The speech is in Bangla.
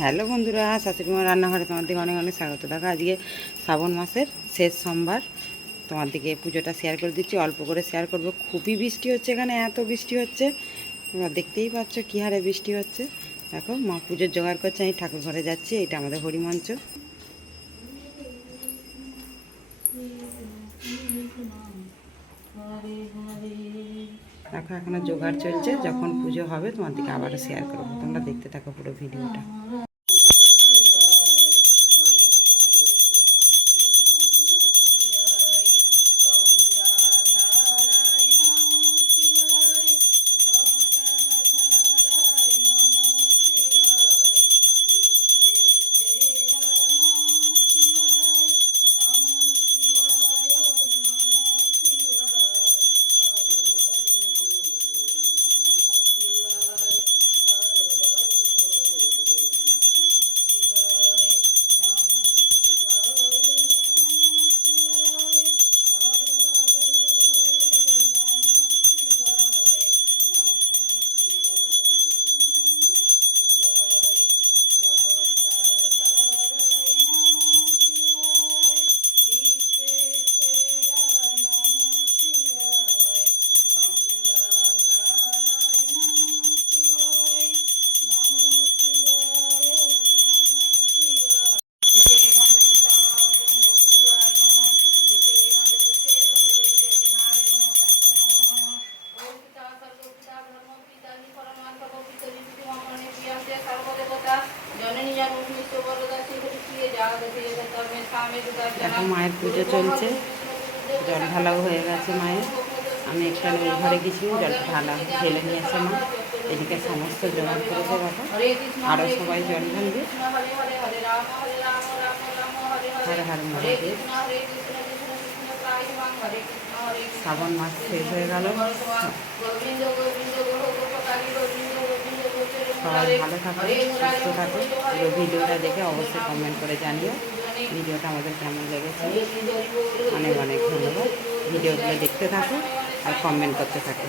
হ্যালো বন্ধুরা, শাশুড়িমার রান্নাঘরে তোমার দিকে অনেক অনেক স্বাগত। দেখো আজকে শ্রাবণ মাসের শেষ সোমবার, তোমার দিকে পুজোটা শেয়ার করে দিচ্ছি, অল্প করে শেয়ার করব। খুবই বৃষ্টি হচ্ছে এখানে, এত বৃষ্টি হচ্ছে তোমরা দেখতেই পাচ্ছ কী হারে বৃষ্টি হচ্ছে। দেখো মা পুজোর জোগাড় করছে, আমি ঠাকুর ঘরে যাচ্ছি। এটা আমাদের হরিমঞ্চ। দেখো এখনো জোগাড় চলছে, যখন পুজো হবে তোমার দিকে আবারও শেয়ার করবো। তোমরা দেখতে থাকো পুরো ভিডিওটা। এখন মায়ের পুজো চলছে, জল ঢালাও হয়ে গেছে মায়ের। আমি একটু ওই ঘরে গেছিলাম, জল ঢালা ঢেলে নিয়েছে মা। এদিকে সমস্ত জোগাড় করেছে বাবা, আরও সবাই জল ঢালবে। হরে হরে মহাদেব। শ্রাবণ মাস শেষ হয়ে গেল, সবাই ভালো থাকো, সুস্থ থাকো। পুরো ভিডিওটা দেখে অবশ্যই কমেন্ট করে জানিও ভিডিওটা আমাদের কেমন লেগেছে। অনেক অনেক ধন্যবাদ। ভিডিওগুলো দেখতে থাকো আর কমেন্ট করতে থাকো।